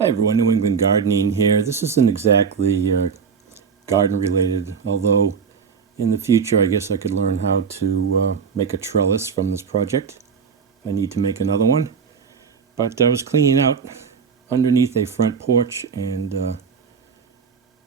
Hi everyone, New England Gardening here. This isn't exactly garden related, although in the future I guess I could learn how to make a trellis from this project. I need to make another one. But I was cleaning out underneath a front porch and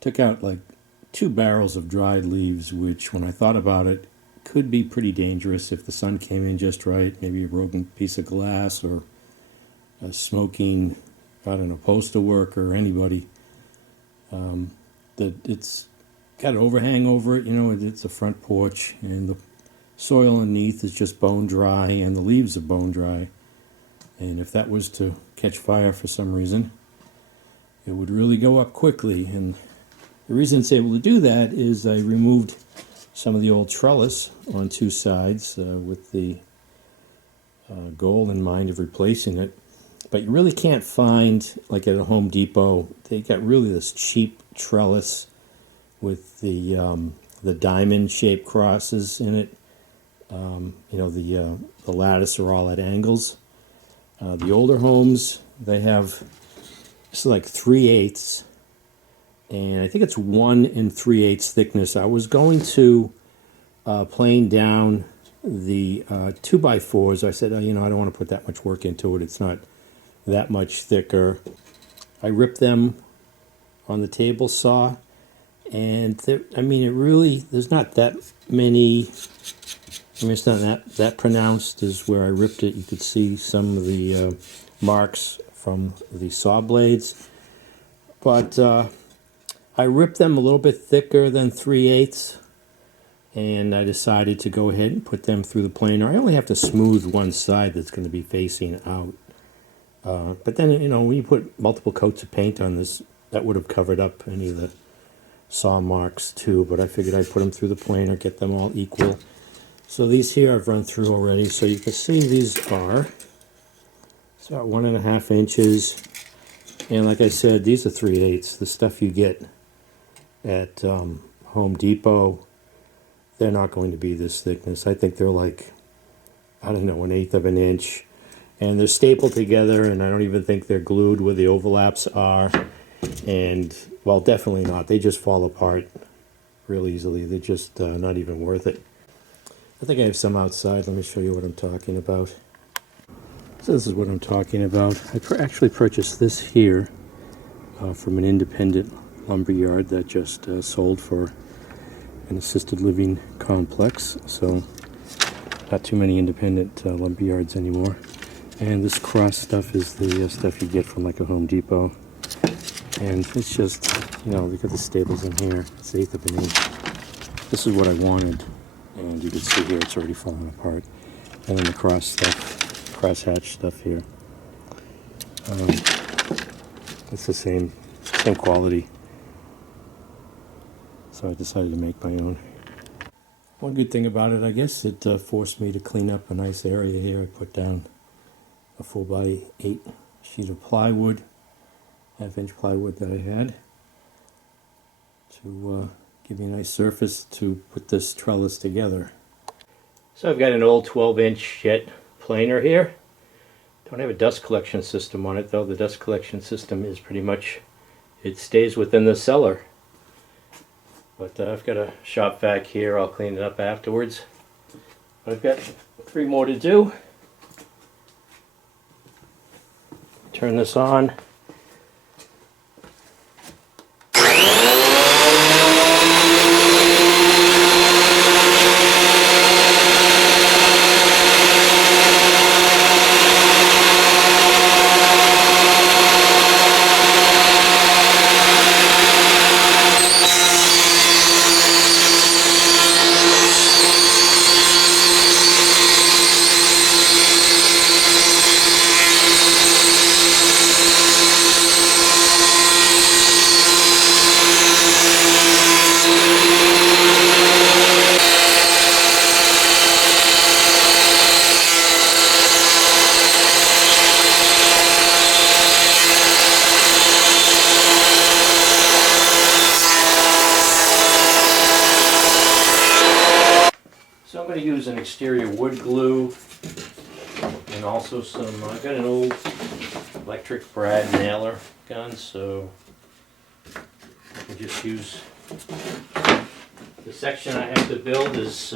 took out like 2 barrels of dried leaves, which when I thought about it could be pretty dangerous if the sun came in just right, maybe a broken piece of glass or a smoking, I don't know, postal worker or anybody. That it's got an overhang over it, it's a front porch, and the soil underneath is just bone dry and the leaves are bone dry. And if that was to catch fire for some reason, it would really go up quickly. And the reason it's able to do that is I removed some of the old trellis on 2 sides with the goal in mind of replacing it. But you really can't find, like at a Home Depot, they got really this cheap trellis with the diamond-shaped crosses in it. The lattice are all at angles. The older homes, they have, this is like 3/8, and I think it's 1 3/8 thickness. I was going to plane down the 2x4s. I said, I don't want to put that much work into it. It's not that much thicker. I ripped them on the table saw, and there's not that many. It's not that pronounced as where I ripped it. You could see some of the marks from the saw blades, but I ripped them a little bit thicker than 3/8, and I decided to go ahead and put them through the planer. I only have to smooth one side that's going to be facing out. But then, when you put multiple coats of paint on this, that would have covered up any of the saw marks too. But I figured I'd put them through the planer, get them all equal. So these here I've run through already. So you can see these are about 1.5 inches. And like I said, these are 3/8. The stuff you get at Home Depot, they're not going to be this thickness. I think they're like, I don't know, 1/8 of an inch. And they're stapled together, and I don't even think they're glued where the overlaps are. And, well, definitely not. They just fall apart real easily. They're just not even worth it. I think I have some outside. Let me show you what I'm talking about. So this is what I'm talking about. I actually purchased this here from an independent lumber yard that just sold for an assisted living complex. So not too many independent lumber yards anymore. And this cross stuff is the stuff you get from like a Home Depot. And it's just, look at the staples in here. It's 1/8 of an inch. This is what I wanted. And you can see here it's already falling apart. And then the cross stuff, cross-hatch stuff here. It's the same quality. So I decided to make my own. One good thing about it, I guess, it forced me to clean up a nice area here. I put down a 4x8 sheet of plywood, 1/2-inch plywood that I had, to give me a nice surface to put this trellis together. So I've got an old 12-inch jet planer here. Don't have a dust collection system on it though. The dust collection system is pretty much, it stays within the cellar. But I've got a shop vac here. I'll clean it up afterwards. But I've got 3 more to do. Turn this on. So I'm going to use an exterior wood glue and also some, I've got an old electric brad nailer gun, so I can just use the section I have to build is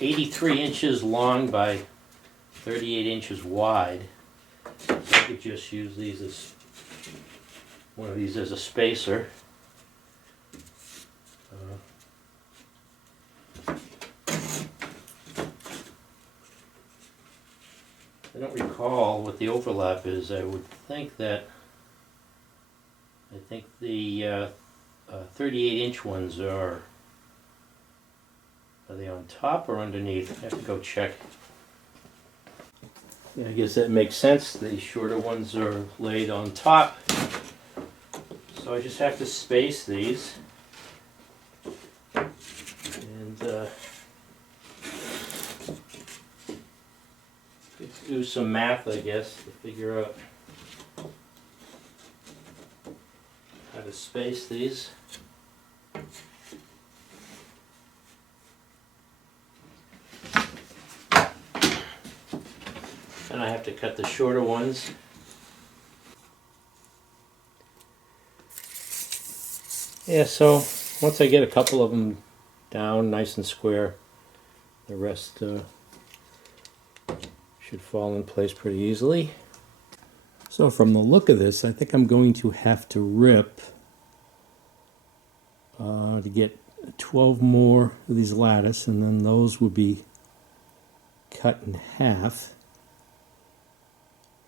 83 inches long by 38 inches wide. So I could just use these as one of these as a spacer. I don't recall what the overlap is. I would think that the 38-inch ones are they on top or underneath? I have to go check. Yeah, I guess that makes sense. The shorter ones are laid on top. So I just have to space these. And do some math, I guess, to figure out how to space these. And I have to cut the shorter ones. Yeah, so once I get a couple of them down nice and square, the rest should fall in place pretty easily. So from the look of this, I think I'm going to have to rip to get 12 more of these lattice, and then those will be cut in half.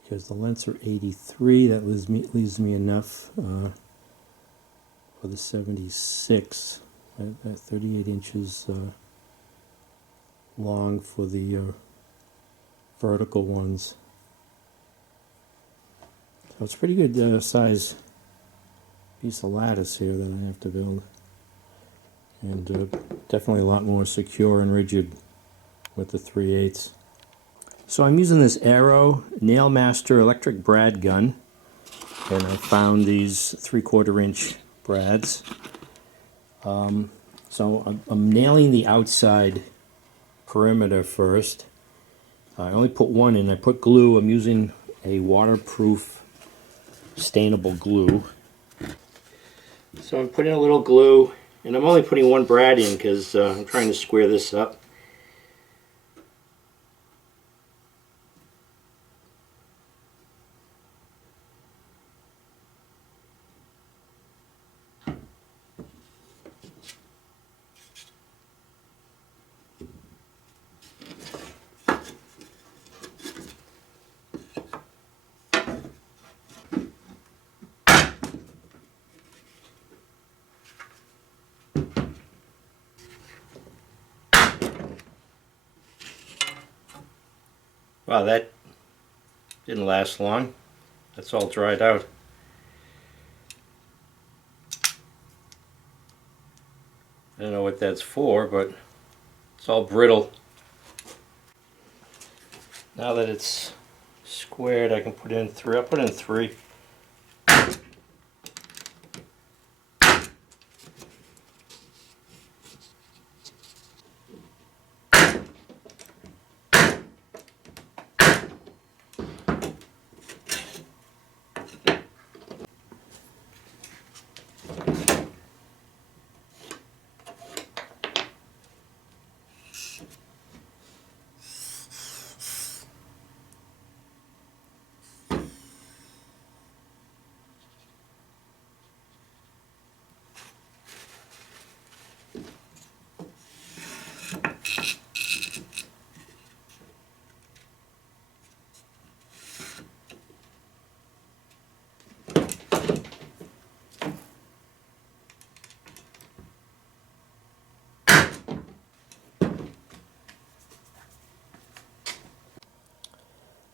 Because the lengths are 83, that leaves me enough for the 76, at 38 inches long for the vertical ones. So it's a pretty good size piece of lattice here that I have to build. And definitely a lot more secure and rigid with the 3/8. So I'm using this Arrow Nailmaster electric brad gun, and I found these 3/4 inch brads. So I'm nailing the outside perimeter first. I only put one in. I put glue. I'm using a waterproof stainable glue. So I'm putting a little glue, and I'm only putting one brad in because I'm trying to square this up. Wow, that didn't last long. That's all dried out. I don't know what that's for, but it's all brittle. Now that it's squared, I can put in 3. I'll put in 3.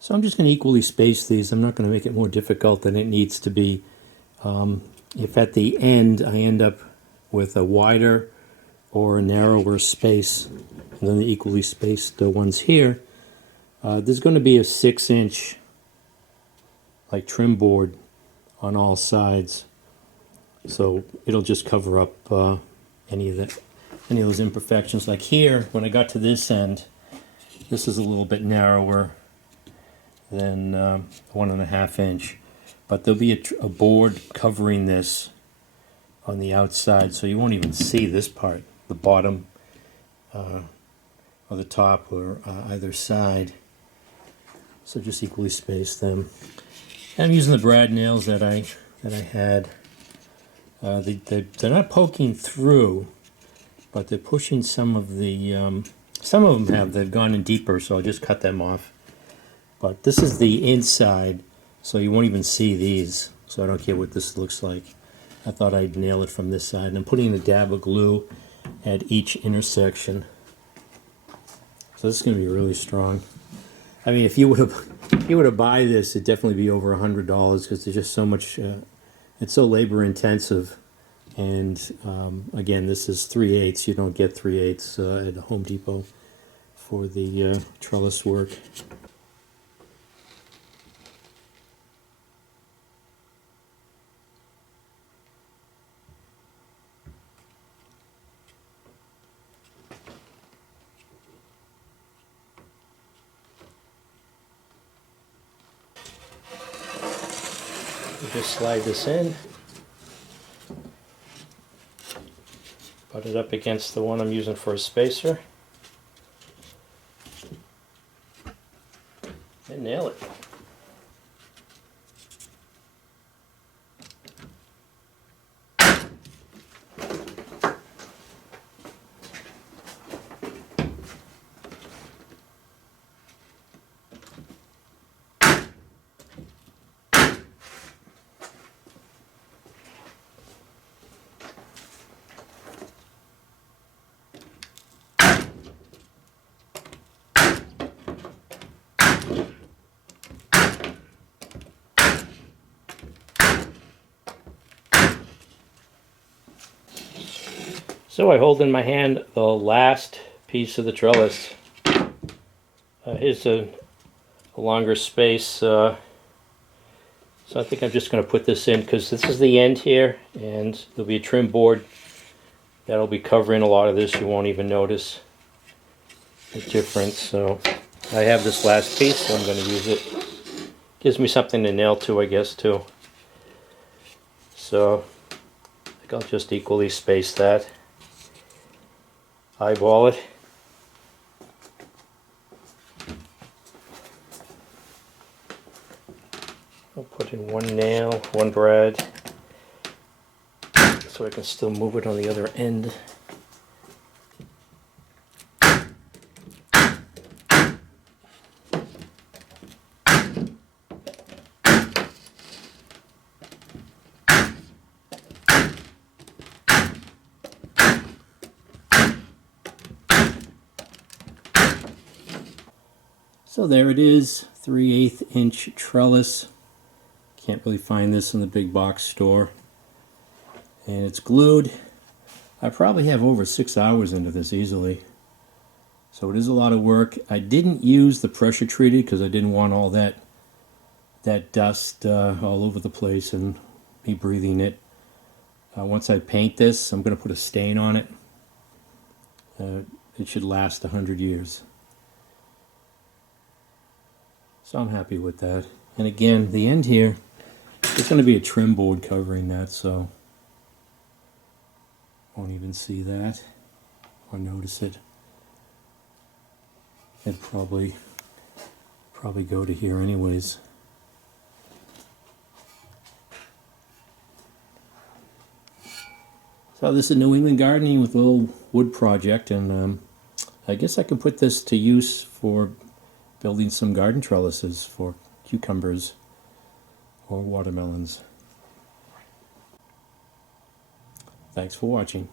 So I'm just going to equally space these. I'm not going to make it more difficult than it needs to be. If at the end I end up with a wider or a narrower space than the equally spaced ones here, there's going to be a 6-inch like trim board on all sides. So it'll just cover up any of those imperfections. Like here, when I got to this end, this is a little bit narrower than 1.5 inch. but there'll be a board covering this on the outside, so you won't even see this part, the bottom or the top or either side. So just equally space them. And I'm using the brad nails that I had. They're not poking through, but they're pushing some of the. Some of them they've gone in deeper, so I'll just cut them off. But this is the inside, so you won't even see these. So I don't care what this looks like. I thought I'd nail it from this side. And I'm putting a dab of glue at each intersection. So this is going to be really strong. I mean, if you were to buy this, it'd definitely be over $100 because there's just so much. It's so labor intensive, and again, this is 3/8. You don't get 3/8 at Home Depot for the trellis work. Just slide this in, butt it up against the one I'm using for a spacer, and nail it. So I hold in my hand the last piece of the trellis. Here's a longer space, so I think I'm just going to put this in because this is the end here, and there'll be a trim board that'll be covering a lot of this. You won't even notice the difference. So I have this last piece, so I'm going to use it. Gives me something to nail to, I guess, too. So I think I'll just equally space that. Eyeball it. I'll put in one nail, one brad, so I can still move it on the other end. So there it is, 3/8 inch trellis. Can't really find this in the big box store. And it's glued. I probably have over 6 hours into this easily. So it is a lot of work. I didn't use the pressure treated because I didn't want all that dust all over the place and me breathing it. Once I paint this, I'm going to put a stain on it. It should last 100 years. So I'm happy with that. And again, the end here, there's going to be a trim board covering that, so won't even see that or notice it. It'd probably go to here anyways. So this is New England gardening with a little wood project, and I guess I can put this to use for building some garden trellises for cucumbers or watermelons. Thanks for watching.